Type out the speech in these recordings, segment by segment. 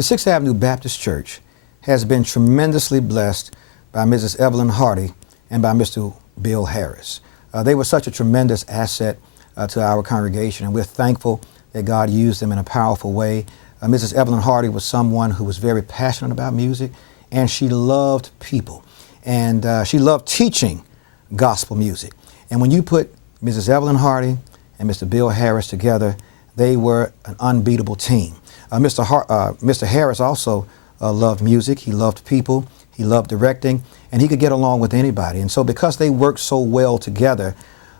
The 6th Avenue Baptist Church has been tremendously blessed by Mrs. Evelyn Hardy and by Mr. Bill Harris. They were such a tremendous asset to our congregation, and we're thankful that God used them in a powerful way. Mrs. Evelyn Hardy was someone who was very passionate about music, and she loved people, and she loved teaching gospel music. And when you put Mrs. Evelyn Hardy and Mr. Bill Harris together, they were an unbeatable team. Mr. Harris also loved music. He loved people. He loved directing, and he could get along with anybody. And so because they worked so well together,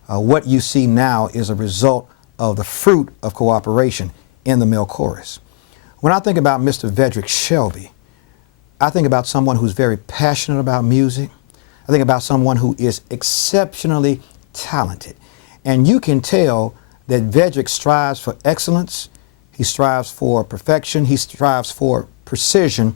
what you see now is a result of the fruit of cooperation in the male chorus. When I think about Mr. Vedric Shelby, I think about someone who's very passionate about music. I think about someone who is exceptionally talented. And you can tell that Vedric strives for excellence. He strives for perfection. He strives for precision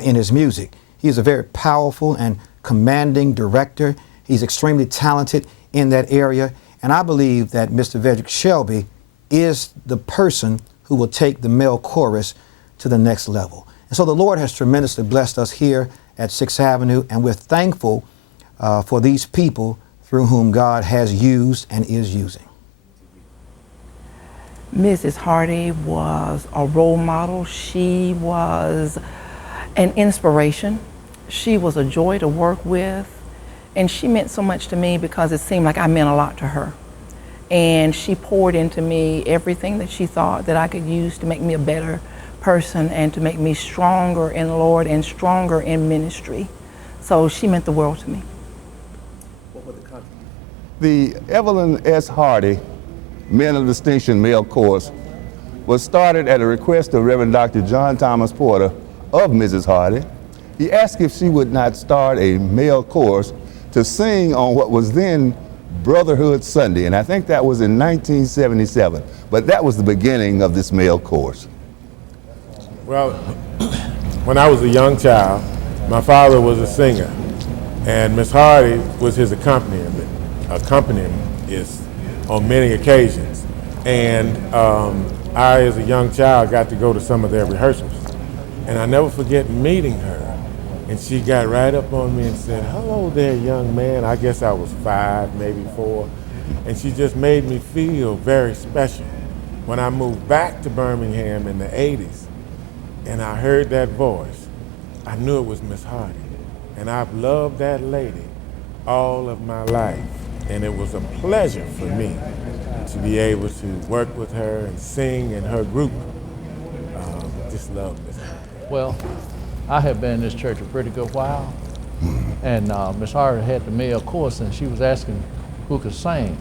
in his music. He's a very powerful and commanding director. He's extremely talented in that area. And I believe that Mr. Vedric Shelby is the person who will take the male chorus to the next level. And so the Lord has tremendously blessed us here at 6th Avenue, and we're thankful for these people through whom God has used and is using. Mrs. Hardy was a role model. She was an inspiration. She was a joy to work with, and she meant so much to me because it seemed like I meant a lot to her. And she poured into me everything that she thought that I could use to make me a better person and to make me stronger in the Lord and stronger in ministry. So she meant the world to me. What were the contributions? The Evelyn S. Hardy Men of Distinction Male Chorus was started at a request of Reverend Dr. John Thomas Porter of Mrs. Hardy. He asked if she would not start a male chorus to sing on what was then Brotherhood Sunday, and I think that was in 1977, but that was the beginning of this male chorus. Well, when I was a young child, my father was a singer, and Miss Hardy was his accompanist on many occasions. And I, as a young child, got to go to some of their rehearsals. And I never forget meeting her. And she got right up on me and said, "Hello there, young man." I guess I was 5, maybe 4. And she just made me feel very special. When I moved back to Birmingham in the 80s, and I heard that voice, I knew it was Miss Hardy. And I've loved that lady all of my life. And it was a pleasure for me to be able to work with her and sing in her group. Just love Miss Hardy. Well, I have been in this church a pretty good while, and Miss Hardy had the male chorus, and she was asking who could sing.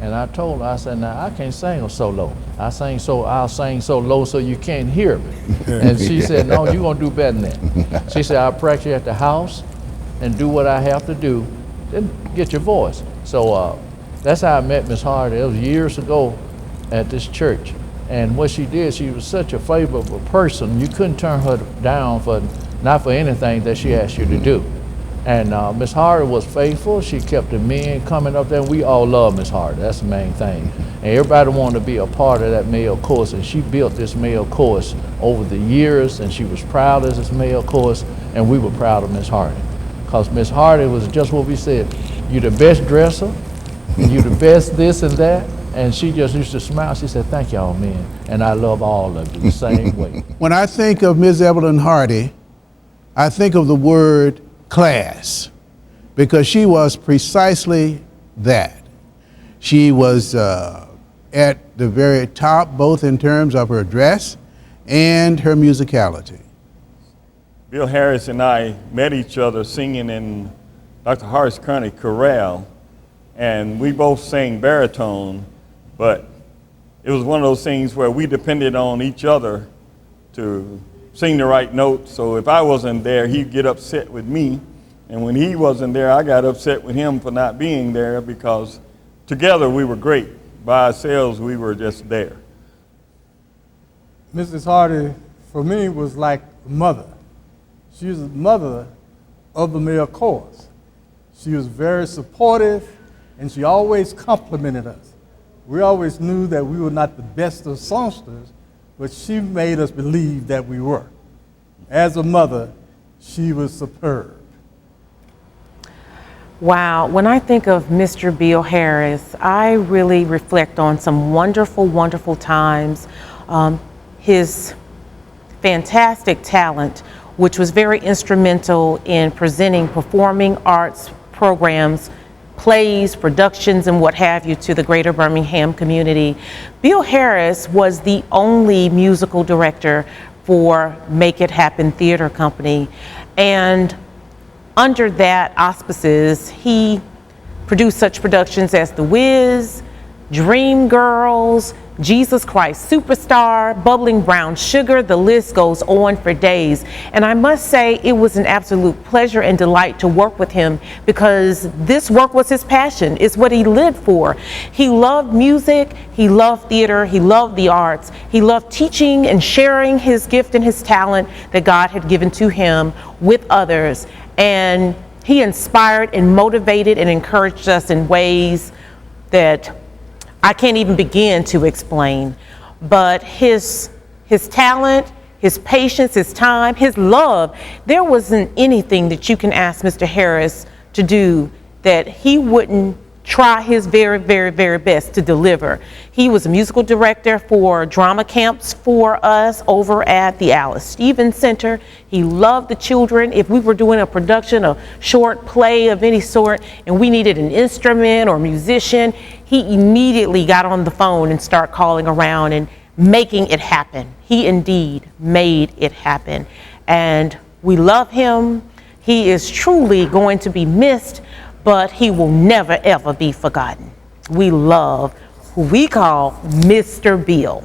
And I told her, I said, "Now I can't sing so low. I'll sing so low so you can't hear me." And she said, "No, you're gonna do better than that." She said, "I'll practice at the house and do what I have to do, then get your voice." So that's how I met Miss Hardy. It was years ago at this church. And what she did, she was such a favorable person. You couldn't turn her down not for anything that she asked you to do. And Miss Hardy was faithful. She kept the men coming up there. We all love Miss Hardy. That's the main thing. And everybody wanted to be a part of that male chorus. And she built this male chorus over the years, and she was proud of this male chorus, and we were proud of Miss Hardy. Because Miss Hardy was just what we said. You're the best dresser, you're the best this and that. And she just used to smile. She said, "Thank y'all, men, and I love all of you the same way." When I think of Ms. Evelyn Hardy, I think of the word class, because she was precisely that. She was at the very top, both in terms of her dress and her musicality. Bill Harris and I met each other singing in Dr. Horace Kearney chorale, and we both sang baritone. But it was one of those things where we depended on each other to sing the right note. So if I wasn't there, he'd get upset with me. And when he wasn't there, I got upset with him for not being there, because together we were great. By ourselves, we were just there. Mrs. Hardy, for me, was like a mother. She was the mother of the male chorus. She was very supportive, and she always complimented us. We always knew that we were not the best of songsters, but she made us believe that we were. As a mother, she was superb. Wow, when I think of Mr. Bill Harris, I really reflect on some wonderful, wonderful times. His fantastic talent, which was very instrumental in presenting performing arts programs, plays, productions, and what have you to the greater Birmingham community. Bill Harris was the only musical director for Make It Happen Theater Company. And under that auspices, he produced such productions as The Wiz, Dream Girls, Jesus Christ Superstar, Bubbling Brown Sugar, the list goes on for days. And I must say it was an absolute pleasure and delight to work with him because this work was his passion. It's what he lived for. He loved music, he loved theater, he loved the arts, he loved teaching and sharing his gift and his talent that God had given to him with others. And he inspired and motivated and encouraged us in ways that I can't even begin to explain. But his talent, his patience, his time, his love, there wasn't anything that you can ask Mr. Harris to do that he wouldn't try his very, very, very best to deliver. He was a musical director for drama camps for us over at the Alice Stevens Center. He loved the children. If we were doing a production, a short play of any sort, and we needed an instrument or musician, he immediately got on the phone and started calling around and making it happen. He indeed made it happen. And we love him. He is truly going to be missed, but he will never, ever be forgotten. We love who we call Mr. Bill.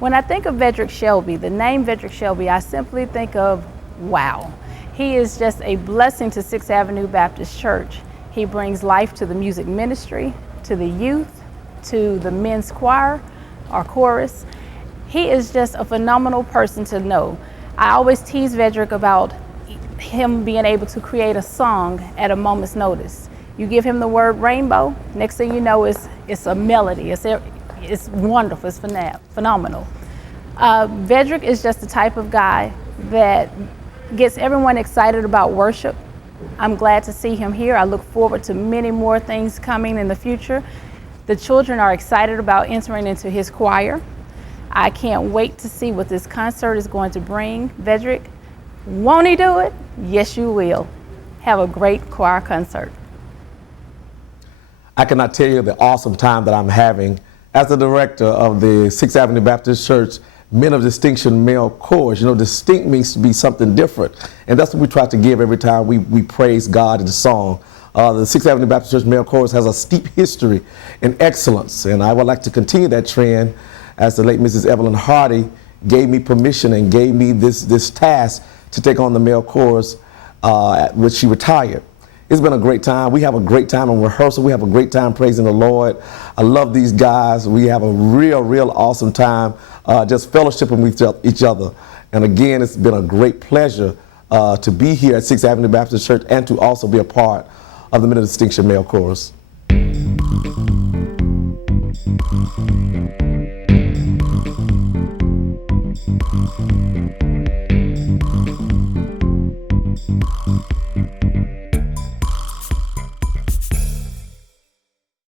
When I think of Vedric Shelby, the name Vedric Shelby, I simply think of, wow. He is just a blessing to 6th Avenue Baptist Church. He brings life to the music ministry, to the youth, to the men's choir, our chorus. He is just a phenomenal person to know. I always tease Vedric about him being able to create a song at a moment's notice. You give him the word rainbow, next thing you know it's a melody. It's wonderful, it's phenomenal. Vedric is just the type of guy that gets everyone excited about worship. I'm glad to see him here. I look forward to many more things coming in the future. The children are excited about entering into his choir. I can't wait to see what this concert is going to bring. Vedric, won't he do it? Yes, you will. Have a great choir concert. I cannot tell you the awesome time that I'm having as the director of the 6th Avenue Baptist Church Men of Distinction Male Chorus. You know, distinct means to be something different. And that's what we try to give every time we praise God in the song. The 6th Avenue Baptist Church Male Chorus has a steep history in excellence. And I would like to continue that trend as the late Mrs. Evelyn Hardy gave me permission and gave me this task to take on the male chorus, which she retired. It's been a great time. We have a great time in rehearsal. We have a great time praising the Lord. I love these guys. We have a real awesome time just fellowshipping with each other. And again, it's been a great pleasure to be here at 6th Avenue Baptist Church and to also be a part of the Men of Distinction Male Chorus.